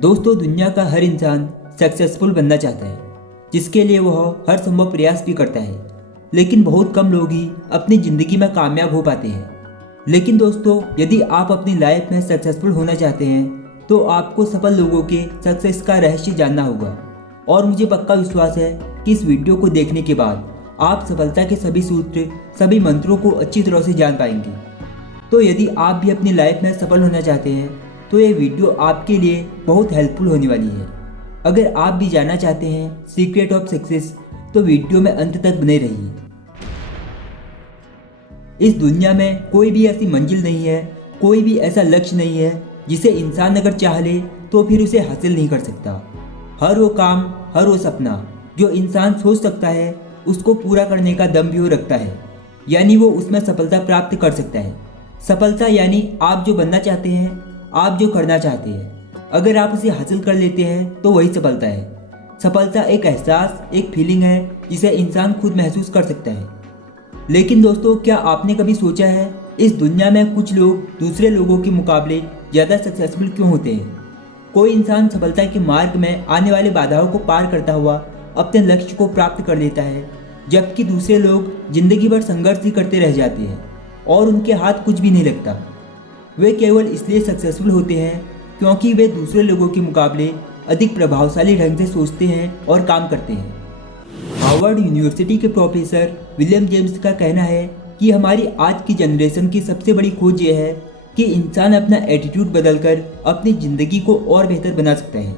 दोस्तों, दुनिया का हर इंसान सक्सेसफुल बनना चाहता है, जिसके लिए वह हर संभव प्रयास भी करता है। लेकिन बहुत कम लोग ही अपनी ज़िंदगी में कामयाब हो पाते हैं। लेकिन दोस्तों, यदि आप अपनी लाइफ में सक्सेसफुल होना चाहते हैं तो आपको सफल लोगों के सक्सेस का रहस्य जानना होगा। और मुझे पक्का विश्वास है कि इस वीडियो को देखने के बाद आप सफलता के सभी सूत्र, सभी मंत्रों को अच्छी तरह से जान पाएंगे। तो यदि आप भी अपनी लाइफ में सफल होना चाहते हैं तो ये वीडियो आपके लिए बहुत हेल्पफुल होने वाली है। अगर आप भी जानना चाहते हैं सीक्रेट ऑफ सक्सेस तो वीडियो में अंत तक बने रहिए। इस दुनिया में कोई भी ऐसी मंजिल नहीं है, कोई भी ऐसा लक्ष्य नहीं है जिसे इंसान अगर चाह ले तो फिर उसे हासिल नहीं कर सकता। हर वो काम, हर वो सपना जो इंसान सोच सकता है उसको पूरा करने का दम भी वो रखता है, यानी वो उसमें सफलता प्राप्त कर सकता है। सफलता यानी आप जो बनना चाहते हैं, आप जो करना चाहते हैं, अगर आप उसे हासिल कर लेते हैं तो वही सफलता है। सफलता एक एहसास, एक फीलिंग है जिसे इंसान खुद महसूस कर सकता है। लेकिन दोस्तों, क्या आपने कभी सोचा है इस दुनिया में कुछ लोग दूसरे लोगों के मुकाबले ज़्यादा सक्सेसफुल क्यों होते हैं? कोई इंसान सफलता के मार्ग में आने वाली बाधाओं को पार करता हुआ अपने लक्ष्य को प्राप्त कर लेता है, जबकि दूसरे लोग जिंदगी भर संघर्ष ही करते रह जाते हैं और उनके हाथ कुछ भी नहीं लगता। वे केवल इसलिए सक्सेसफुल होते हैं क्योंकि वे दूसरे लोगों के मुकाबले अधिक प्रभावशाली ढंग से सोचते हैं और काम करते हैं। हार्वर्ड यूनिवर्सिटी के प्रोफेसर विलियम जेम्स का कहना है कि हमारी आज की जनरेशन की सबसे बड़ी खोज ये है कि इंसान अपना एटीट्यूड बदलकर अपनी ज़िंदगी को और बेहतर बना सकता है।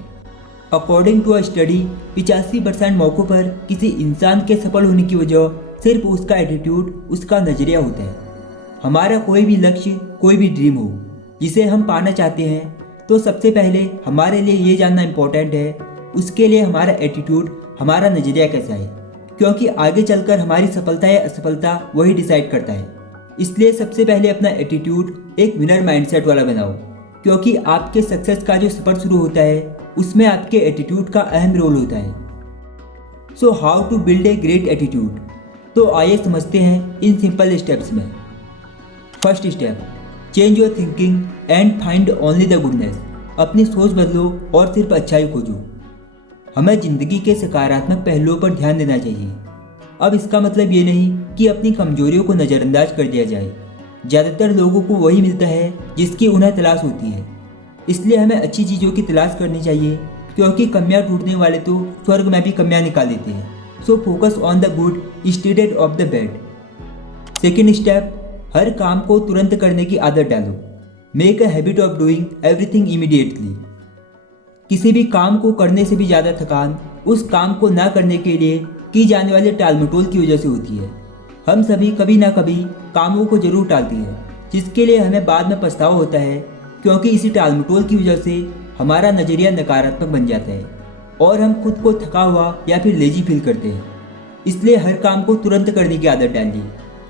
अकॉर्डिंग टू अ स्टडी, 85% मौक़ों पर किसी इंसान के सफल होने की वजह सिर्फ उसका एटीट्यूड, उसका नज़रिया होता है। हमारा कोई भी लक्ष्य, कोई भी ड्रीम हो जिसे हम पाना चाहते हैं, तो सबसे पहले हमारे लिए ये जानना इम्पोर्टेंट है उसके लिए हमारा एटीट्यूड, हमारा नज़रिया कैसा है, क्योंकि आगे चलकर हमारी सफलता या असफलता वही डिसाइड करता है। इसलिए सबसे पहले अपना एटीट्यूड एक विनर माइंडसेट वाला बनाओ, क्योंकि आपके सक्सेस का जो सफ़र शुरू होता है उसमें आपके एटीट्यूड का अहम रोल होता है। So how to build a great attitude, तो आइए समझते हैं इन सिंपल स्टेप्स में। First step, change your thinking and find only the goodness. अपनी सोच बदलो और सिर्फ अच्छाई खोजो। हमें ज़िंदगी के सकारात्मक पहलुओं पर ध्यान देना चाहिए। अब इसका मतलब ये नहीं कि अपनी कमजोरियों को नज़रअंदाज कर दिया जाए। ज़्यादातर लोगों को वही मिलता है जिसकी उन्हें तलाश होती है। इसलिए हमें अच्छी चीज़ों की तलाश करनी चाहिए, क्योंकि कमियां ढूंढने वाले तो स्वर्ग में भी कमियां निकाल देते हैं। So focus on the good instead of the bad. Second step, हर काम को तुरंत करने की आदत डालो। Make a habit of doing everything immediately. किसी भी काम को करने से भी ज़्यादा थकान उस काम को ना करने के लिए की जाने वाले टाल मटोल की वजह से होती है। हम सभी कभी ना कभी कामों को जरूर टालते हैं, जिसके लिए हमें बाद में पछतावा होता है, क्योंकि इसी टाल मटोल की वजह से हमारा नज़रिया नकारात्मक बन जाता है और हम खुद को थका हुआ या फिर लेजी फील करते हैं। इसलिए हर काम को तुरंत करने की आदत डालिए।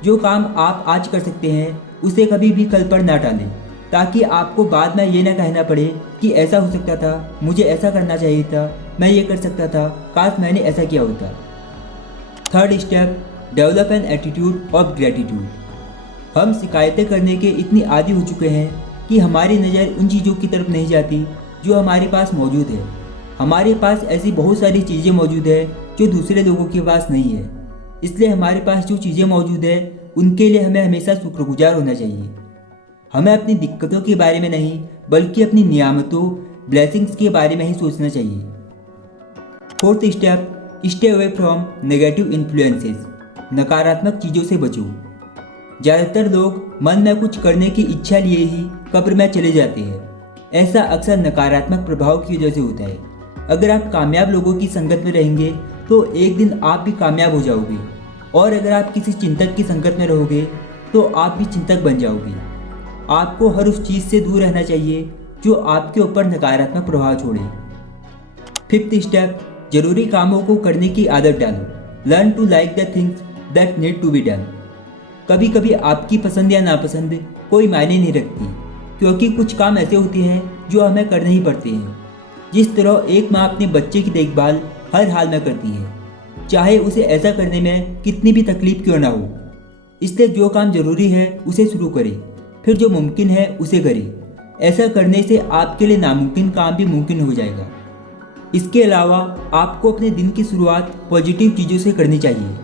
जो काम आप आज कर सकते हैं उसे कभी भी कल पर ना टालें, ताकि आपको बाद में ये ना कहना पड़े कि ऐसा हो सकता था, मुझे ऐसा करना चाहिए था, मैं ये कर सकता था, काश मैंने ऐसा किया होता। Third step, develop an attitude of gratitude. हम शिकायतें करने के इतनी आदी हो चुके हैं कि हमारी नज़र उन चीज़ों की तरफ नहीं जाती जो हमारे पास मौजूद है। हमारे पास ऐसी बहुत सारी चीज़ें मौजूद है जो दूसरे लोगों के पास नहीं है। इसलिए हमारे पास जो चीज़ें मौजूद है उनके लिए हमें हमेशा शुक्रगुजार होना चाहिए। हमें अपनी दिक्कतों के बारे में नहीं, बल्कि अपनी नियामतों, ब्लेसिंग्स के बारे में ही सोचना चाहिए। Fourth step, stay away from negative influences. नकारात्मक चीज़ों से बचो। ज़्यादातर लोग मन में कुछ करने की इच्छा लिए ही कब्र में चले जाते हैं। ऐसा अक्सर नकारात्मक प्रभाव की वजह से होता है। अगर आप कामयाब लोगों की संगत में रहेंगे तो एक दिन आप भी कामयाब हो जाओगे, और अगर आप किसी चिंतक की संगत में रहोगे तो आप भी चिंतक बन जाओगे। आपको हर उस चीज़ से दूर रहना चाहिए जो आपके ऊपर नकारात्मक प्रभाव छोड़े। फिफ्थ स्टेप, जरूरी कामों को करने की आदत डालो। Learn to like the things that need to be done. कभी कभी आपकी पसंद या नापसंद कोई मायने नहीं रखती, क्योंकि कुछ काम ऐसे होते हैं जो हमें करने ही पड़ते हैं। जिस तरह एक माँ अपने बच्चे की देखभाल हर हाल में करती है, चाहे उसे ऐसा करने में कितनी भी तकलीफ क्यों ना हो। इसलिए जो काम जरूरी है उसे शुरू करें, फिर जो मुमकिन है उसे करें। ऐसा करने से आपके लिए नामुमकिन काम भी मुमकिन हो जाएगा। इसके अलावा आपको अपने दिन की शुरुआत पॉजिटिव चीज़ों से करनी चाहिए।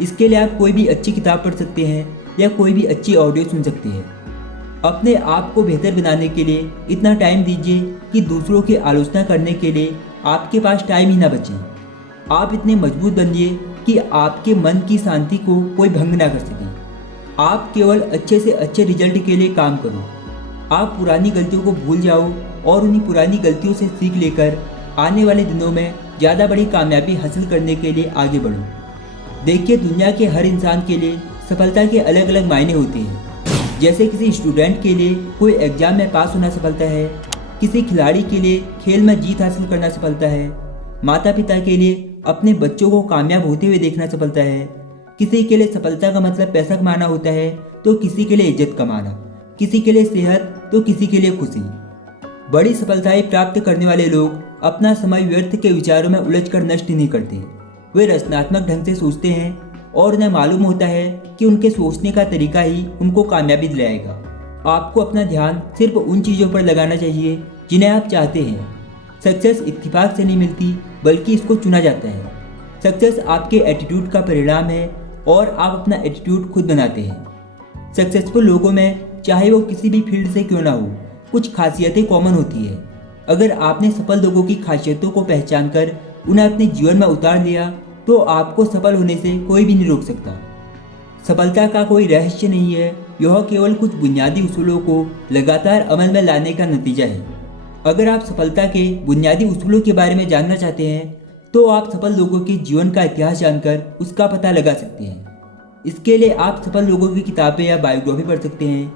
इसके लिए आप कोई भी अच्छी किताब पढ़ सकते हैं या कोई भी अच्छी ऑडियो सुन सकते हैं। अपने आप को बेहतर बनाने के लिए इतना टाइम दीजिए कि दूसरों की आलोचना करने के लिए आपके पास टाइम ही ना बचे। आप इतने मजबूत बनिए कि आपके मन की शांति को कोई भंग ना कर सके। आप केवल अच्छे से अच्छे रिजल्ट के लिए काम करो। आप पुरानी गलतियों को भूल जाओ और उन्हीं पुरानी गलतियों से सीख लेकर आने वाले दिनों में ज़्यादा बड़ी कामयाबी हासिल करने के लिए आगे बढ़ो। देखिए, दुनिया के हर इंसान के लिए सफलता के अलग अलग मायने होते हैं। जैसे किसी स्टूडेंट के लिए कोई एग्जाम में पास होना सफलता है, किसी खिलाड़ी के लिए खेल में जीत हासिल करना सफलता है, माता पिता के लिए अपने बच्चों को कामयाब होते हुए देखना सफलता है, किसी के लिए सफलता का मतलब पैसा कमाना होता है तो किसी के लिए इज्जत कमाना, किसी के लिए सेहत तो किसी के लिए खुशी। बड़ी सफलताएं प्राप्त करने वाले लोग अपना समय व्यर्थ के विचारों में उलझकर नष्ट नहीं करते। वे रचनात्मक ढंग से सोचते हैं और उन्हें मालूम होता है कि उनके सोचने का तरीका ही उनको कामयाबी दिलाएगा। आपको अपना ध्यान सिर्फ उन चीज़ों पर लगाना चाहिए जिन्हें आप चाहते हैं। सक्सेस इत्तेफाक से नहीं मिलती बल्कि इसको चुना जाता है। सक्सेस आपके एटीट्यूड का परिणाम है और आप अपना एटीट्यूड खुद बनाते हैं। सक्सेसफुल लोगों में चाहे वो किसी भी फील्ड से क्यों ना हो, कुछ खासियतें कॉमन होती है। अगर आपने सफल लोगों की खासियतों को पहचान कर उन्हें अपने जीवन में उतार लिया तो आपको सफल होने से कोई भी नहीं रोक सकता। सफलता का कोई रहस्य नहीं है, यह केवल कुछ बुनियादी उसूलों को लगातार अमल में लाने का नतीजा है। अगर आप सफलता के बुनियादी उसूलों के बारे में जानना चाहते हैं तो आप सफल लोगों के जीवन का इतिहास जानकर उसका पता लगा सकते हैं। इसके लिए आप सफल लोगों की किताबें या बायोग्राफी पढ़ सकते हैं।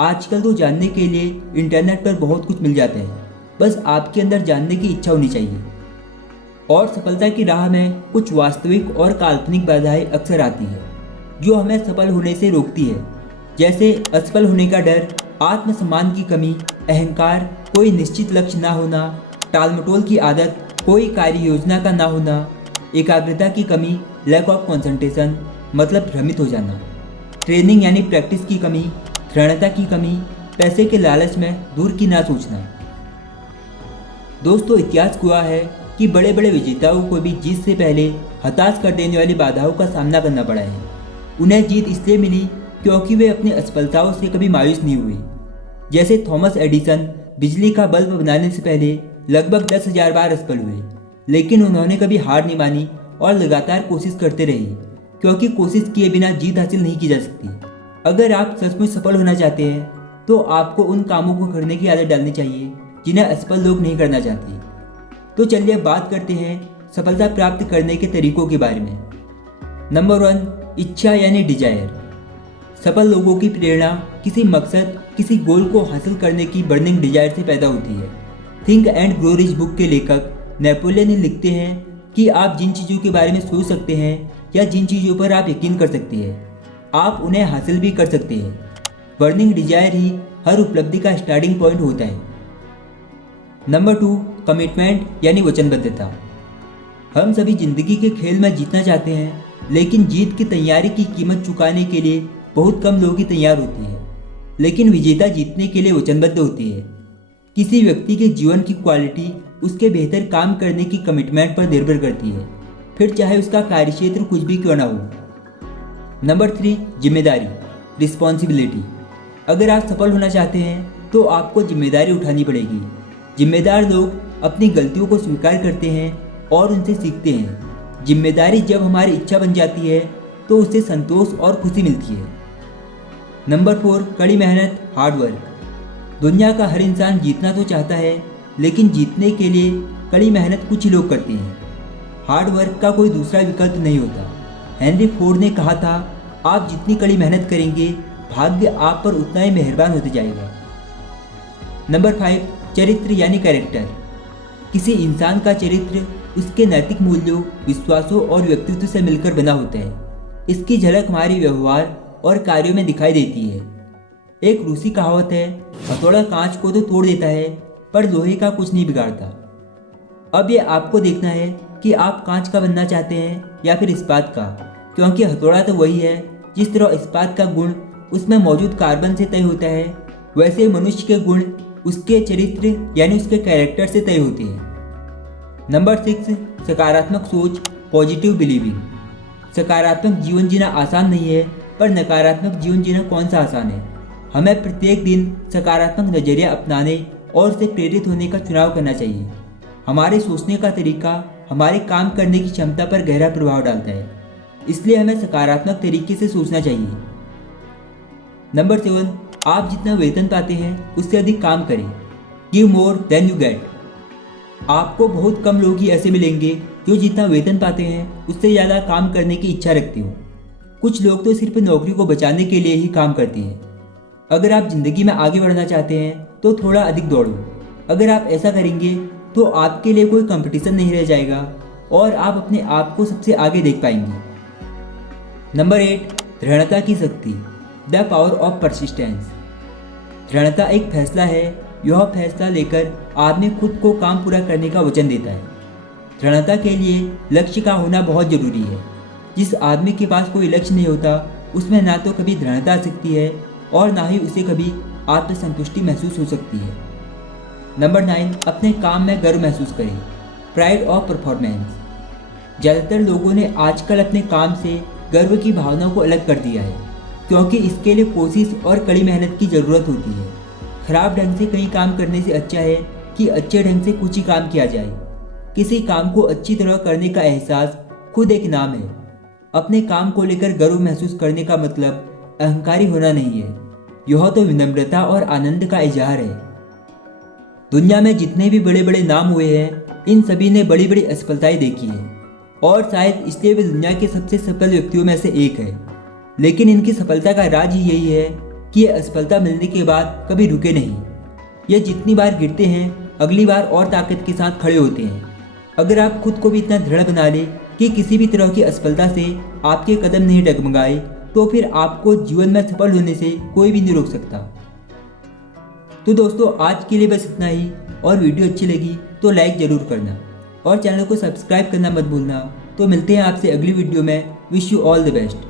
आजकल तो जानने के लिए इंटरनेट पर बहुत कुछ मिल जाता है, बस आपके अंदर जानने की इच्छा होनी चाहिए। और सफलता की राह में कुछ वास्तविक और काल्पनिक बाधाएं अक्सर आती है जो हमें सफल होने से रोकती है, जैसे असफल होने का डर, आत्मसम्मान की कमी, अहंकार, कोई निश्चित लक्ष्य ना होना, टालमटोल की आदत, कोई कार्य योजना का ना होना, एकाग्रता की कमी, लैक ऑफ कंसंट्रेशन मतलब भ्रमित हो जाना, ट्रेनिंग यानी प्रैक्टिस की कमी, दृढ़ता की कमी, पैसे के लालच में दूर की ना सोचना। दोस्तों, इतिहास गवाह है कि बड़े बड़े विजेताओं को भी जीत से पहले हताश कर देने वाली बाधाओं का सामना करना पड़ा है। उन्हें जीत इसलिए मिली क्योंकि वे अपनी असफलताओं से कभी मायूस नहीं हुए। जैसे थॉमस एडिसन बिजली का बल्ब बनाने से पहले लगभग 10,000 बार असफल हुए, लेकिन उन्होंने कभी हार नहीं मानी और लगातार कोशिश करते रहे, क्योंकि कोशिश किए बिना जीत हासिल नहीं की जा सकती। अगर आप सचमुच सफल होना चाहते हैं तो आपको उन कामों को करने की आदत डालनी चाहिए जिन्हें असफल लोग नहीं करना चाहते। तो चलिए बात करते हैं सफलता प्राप्त करने के तरीकों के बारे में। नंबर 1, इच्छा यानी डिजायर। सफल लोगों की प्रेरणा किसी मकसद, किसी गोल को हासिल करने की बर्निंग डिजायर से पैदा होती है। Think and grow rich book के लेखक नेपोलियन लिखते हैं कि आप जिन चीज़ों के बारे में सोच सकते हैं या जिन चीज़ों पर आप यकीन कर सकते हैं, आप उन्हें हासिल भी कर सकते हैं। बर्निंग डिजायर ही हर उपलब्धि का स्टार्टिंग पॉइंट होता है। नंबर 2, कमिटमेंट यानी वचनबद्धता। हम सभी जिंदगी के खेल में जीतना चाहते हैं, लेकिन जीत की तैयारी की कीमत चुकाने के लिए बहुत कम लोग ही तैयार होते हैं। लेकिन विजेता जीतने के लिए वचनबद्ध होती है। किसी व्यक्ति के जीवन की क्वालिटी उसके बेहतर काम करने की कमिटमेंट पर निर्भर करती है, फिर चाहे उसका कार्यक्षेत्र कुछ भी क्यों ना हो। नंबर 3, जिम्मेदारी, रिस्पॉन्सिबिलिटी। अगर आप सफल होना चाहते हैं तो आपको जिम्मेदारी उठानी पड़ेगी। जिम्मेदार लोग अपनी गलतियों को स्वीकार करते हैं और उनसे सीखते हैं। जिम्मेदारी जब हमारी इच्छा बन जाती है तो उससे संतोष और खुशी मिलती है। नंबर 4, कड़ी मेहनत, हार्ड वर्क। दुनिया का हर इंसान जीतना तो चाहता है, लेकिन जीतने के लिए कड़ी मेहनत कुछ ही लोग करते हैं। हार्ड वर्क का कोई दूसरा विकल्प नहीं होता। हेनरी फोर्ड ने कहा था, आप जितनी कड़ी मेहनत करेंगे, भाग्य आप पर उतना ही मेहरबान होते जाएगा। नंबर 5, चरित्र यानी कैरेक्टर। किसी इंसान का चरित्र उसके नैतिक मूल्यों, विश्वासों और व्यक्तित्व से मिलकर बना होता है। इसकी झलक हमारे व्यवहार और कार्यों में दिखाई देती है। एक रूसी कहावत है, हथौड़ा कांच को तो तोड़ देता है पर लोहे का कुछ नहीं बिगाड़ता। अब ये आपको देखना है कि आप कांच का बनना चाहते हैं या फिर इस्पात का, क्योंकि हथौड़ा तो वही है। जिस तरह इस्पात का गुण उसमें मौजूद कार्बन से तय होता है, वैसे मनुष्य के गुण उसके चरित्र यानी उसके कैरेक्टर से तय होते हैं। नंबर 6, सकारात्मक सोच, पॉजिटिव बिलीविंग। सकारात्मक जीवन जीना आसान नहीं है, पर नकारात्मक जीवन जीना कौन सा आसान है। हमें प्रत्येक दिन सकारात्मक नज़रिया अपनाने और उससे प्रेरित होने का चुनाव करना चाहिए। हमारे सोचने का तरीका हमारे काम करने की क्षमता पर गहरा प्रभाव डालता है, इसलिए हमें सकारात्मक तरीके से सोचना चाहिए। नंबर 7, आप जितना वेतन पाते हैं उससे अधिक काम करें। Give more than you get. आपको बहुत कम लोग ही ऐसे मिलेंगे जो जितना वेतन पाते हैं उससे ज़्यादा काम करने की इच्छा रखते हो। कुछ लोग तो सिर्फ नौकरी को बचाने के लिए ही काम करते हैं। अगर आप ज़िंदगी में आगे बढ़ना चाहते हैं तो थोड़ा अधिक दौड़ो। अगर आप ऐसा करेंगे तो आपके लिए कोई कंपटीशन नहीं रह जाएगा और आप अपने आप को सबसे आगे देख पाएंगे। नंबर 8, दृढ़ता की शक्ति, द पावर ऑफ परसिस्टेंस। दृढ़ता एक फैसला है। यह फैसला लेकर आदमी खुद को काम पूरा करने का वचन देता है। दृढ़ता के लिए लक्ष्य का होना बहुत जरूरी है। जिस आदमी के पास कोई लक्ष्य नहीं होता उसमें ना तो कभी दृढ़ता आ सकती है और ना ही उसे कभी आत्मसंतुष्टि महसूस हो सकती है। नंबर 9, अपने काम में गर्व महसूस करें, प्राइड ऑफ परफॉर्मेंस। ज़्यादातर लोगों ने आजकल अपने काम से गर्व की भावना को अलग कर दिया है, क्योंकि इसके लिए कोशिश और कड़ी मेहनत की ज़रूरत होती है। खराब ढंग से कई काम करने से अच्छा है कि अच्छे ढंग से कुछ ही काम किया जाए। किसी काम को अच्छी तरह करने का एहसास खुद एक नाम है। अपने काम को लेकर गर्व महसूस करने का मतलब अहंकारी होना नहीं है, यह तो विनम्रता और आनंद का इजहार है। दुनिया में जितने भी बड़े बड़े नाम हुए हैं, इन सभी ने बड़ी बड़ी असफलताएं देखी हैं और शायद इसलिए वे दुनिया के सबसे सफल व्यक्तियों में से एक है। लेकिन इनकी सफलता का राज ही यही है कि ये असफलता मिलने के बाद कभी रुके नहीं। ये जितनी बार गिरते हैं अगली बार और ताकत के साथ खड़े होते हैं। अगर आप खुद को भी इतना दृढ़ बना ले कि किसी भी तरह की असफलता से आपके कदम नहीं डगमगाए, तो फिर आपको जीवन में सफल होने से कोई भी नहीं रोक सकता। तो दोस्तों, आज के लिए बस इतना ही, और वीडियो अच्छी लगी तो लाइक ज़रूर करना और चैनल को सब्सक्राइब करना मत भूलना। तो मिलते हैं आपसे अगली वीडियो में। Wish you all the best.